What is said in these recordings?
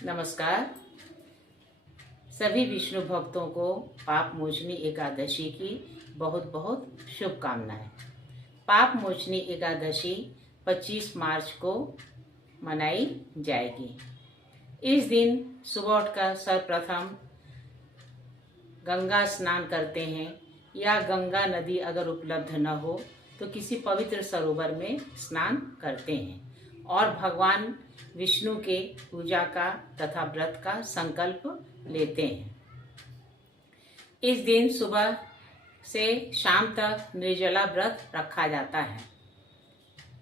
नमस्कार। सभी विष्णु भक्तों को पाप मोचनी एकादशी की बहुत बहुत शुभकामनाएं। पाप मोचनी एकादशी 25 मार्च को मनाई जाएगी। इस दिन सुबह उठकर सर्वप्रथम गंगा स्नान करते हैं या गंगा नदी अगर उपलब्ध न हो तो किसी पवित्र सरोवर में स्नान करते हैं और भगवान विष्णु के पूजा का तथा व्रत का संकल्प लेते हैं। इस दिन सुबह से शाम तक निर्जला व्रत रखा जाता है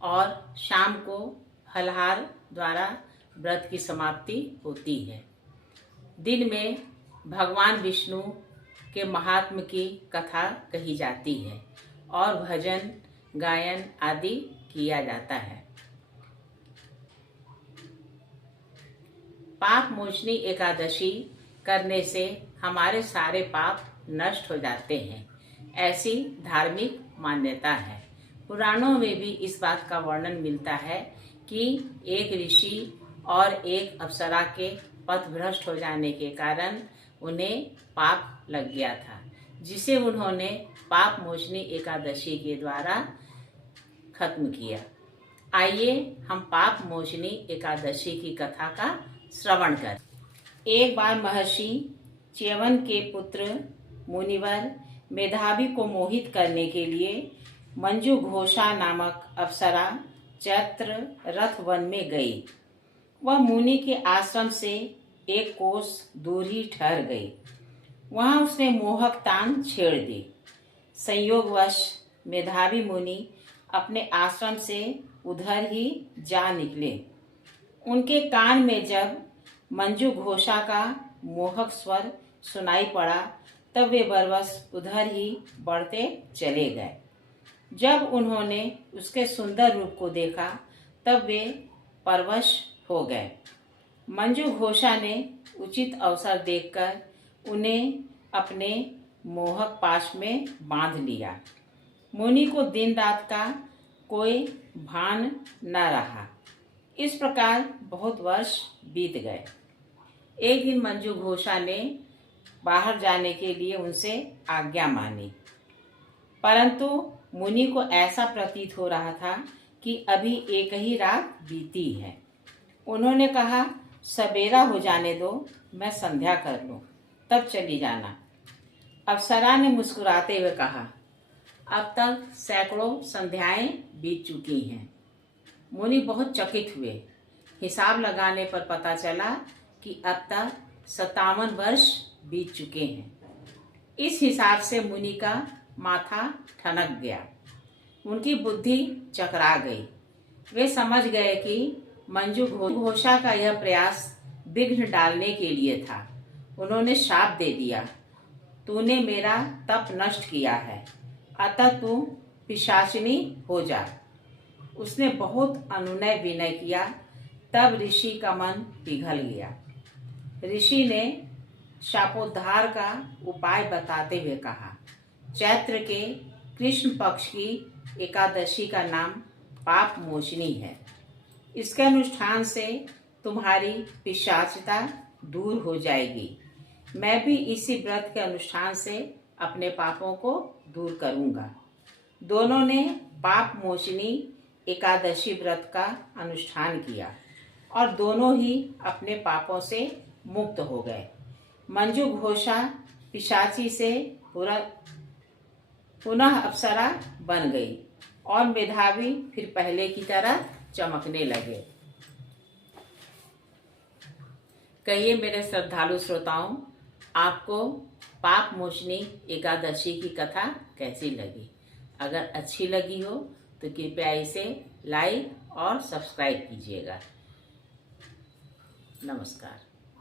और शाम को फलाहार द्वारा व्रत की समाप्ति होती है। दिन में भगवान विष्णु के महात्म्य की कथा कही जाती है और भजन गायन आदि किया जाता है। पाप मोचनी एकादशी करने से हमारे सारे पाप नष्ट हो जाते हैं, ऐसी धार्मिक मान्यता है। पुराणों में भी इस बात का वर्णन मिलता है कि एक ऋषि और एक अप्सरा के पथभ्रष्ट हो जाने के कारण उन्हें पाप लग गया था, जिसे उन्होंने पाप मोचनी एकादशी के द्वारा खत्म किया। आइए हम पाप मोचनी एकादशी की कथा का श्रवण कर। एक बार महर्षि च्यवन के पुत्र मुनिवर मेधावी को मोहित करने के लिए मंजू घोषा नामक अप्सरा चैत्र रथ वन में गई। वह मुनि के आश्रम से एक कोस दूर ही ठहर गई। वहां उसने मोहक तान छेड़ दी। संयोगवश मेधावी मुनि अपने आश्रम से उधर ही जा निकले। उनके कान में जब मंजू घोषा का मोहक स्वर सुनाई पड़ा तब वे बरबस उधर ही बढ़ते चले गए। जब उन्होंने उसके सुंदर रूप को देखा तब वे परवश हो गए। मंजू घोषा ने उचित अवसर देखकर उन्हें अपने मोहक पाश में बांध लिया। मुनि को दिन रात का कोई भान न रहा। इस प्रकार बहुत वर्ष बीत गए। एक दिन मंजू घोषा ने बाहर जाने के लिए उनसे आज्ञा मांगी, परंतु मुनि को ऐसा प्रतीत हो रहा था कि अभी एक ही रात बीती है। उन्होंने कहा, सवेरा हो जाने दो, मैं संध्या कर लूं, तब चली जाना। अप्सरा ने मुस्कुराते हुए कहा, अब तक सैकड़ों संध्याएं बीत चुकी हैं। मुनि बहुत चकित हुए। हिसाब लगाने पर पता चला कि अब तक 57 वर्ष बीत चुके हैं। इस हिसाब से मुनि का माथा ठनक गया। उनकी बुद्धि चकरा गई। वे समझ गए कि मंजू घोषा का यह प्रयास विघ्न डालने के लिए था। उन्होंने शाप दे दिया, तूने मेरा तप नष्ट किया है, अतः तू पिशाचिनी हो जा। उसने बहुत अनुनय विनय किया, तब ऋषि का मन पिघल गया। ऋषि ने शापोद्धार का उपाय बताते हुए कहा, चैत्र के कृष्ण पक्ष की एकादशी का नाम पाप मोचनी है। इसके अनुष्ठान से तुम्हारी पिशाचिता दूर हो जाएगी। मैं भी इसी व्रत के अनुष्ठान से अपने पापों को दूर करूंगा। दोनों ने पाप मोचनी एकादशी व्रत का अनुष्ठान किया और दोनों ही अपने पापों से मुक्त हो गए। मंजू घोषा पिशाची से पुनः अप्सरा बन गई और मेधावी फिर पहले की तरह चमकने लगे। कहिए मेरे श्रद्धालु श्रोताओं, आपको पाप मोचनी एकादशी की कथा कैसी लगी? अगर अच्छी लगी हो तो कृपया इसे लाइक और सब्सक्राइब कीजिएगा। नमस्कार।